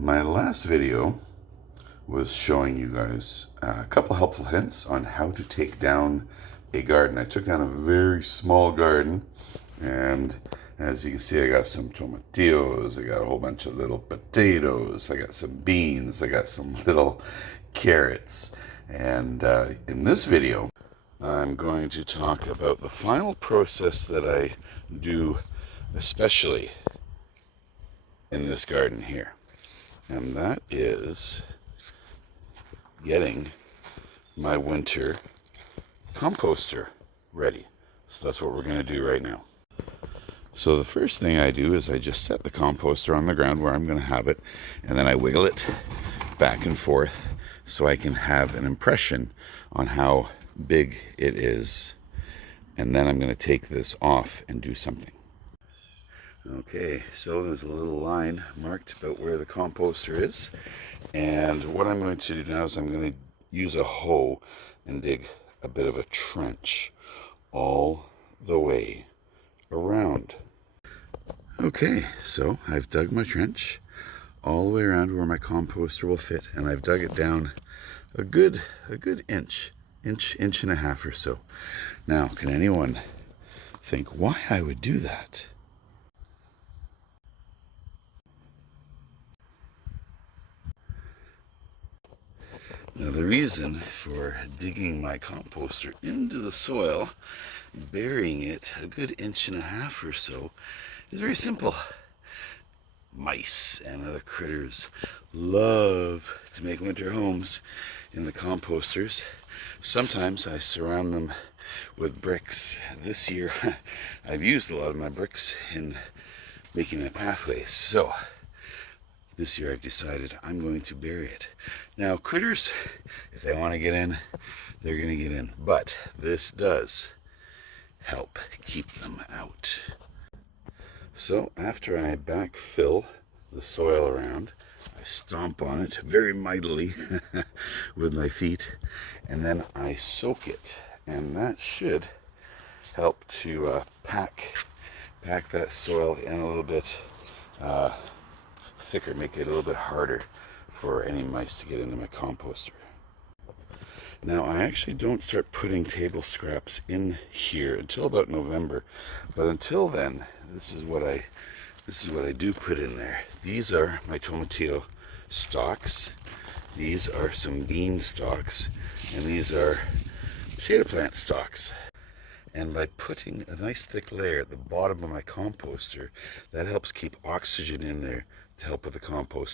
My last video was showing you guys a couple helpful hints on how to take down a garden. I took down a very small garden, and as you can see, I got some tomatillos, I got a whole bunch of little potatoes, I got some beans, I got some little carrots. And in this video, I'm going to talk about the final process that I do, especially in this garden here. And that is getting my winter composter ready. So that's what we're going to do right now. So the first thing I do is I just set the composter on the ground where I'm going to have it, and then I wiggle it back and forth so I can have an impression on how big it is. And then I'm going to take this off and do something. Okay, so there's a little line marked about where the composter is, and what I'm going to do now is I'm going to use a hoe and dig a bit of a trench all the way around. Okay, so I've dug my trench all the way around where my composter will fit, and I've dug it down a good inch and a half or so. Now, can anyone think why I would do that? Now, the reason for digging my composter into the soil, burying it a good inch and a half or so, is very simple. Mice and other critters love to make winter homes in the composters. Sometimes I surround them with bricks. This year, I've used a lot of my bricks in making my pathways. So, this year I've decided I'm going to bury it. Now, critters, if they want to get in, they're going to get in. But this does help keep them out. So after I backfill the soil around, I stomp on it very mightily with my feet, and then I soak it. And that should help to pack that soil in a little bit thicker, make it a little bit harder for any mice to get into my composter. Now, I actually don't start putting table scraps in here until about November, but until then, this is what I do put in there. These are my tomatillo stalks, these are some bean stalks, and these are potato plant stalks. And by putting a nice thick layer at the bottom of my composter, that helps keep oxygen in there to help with the compost.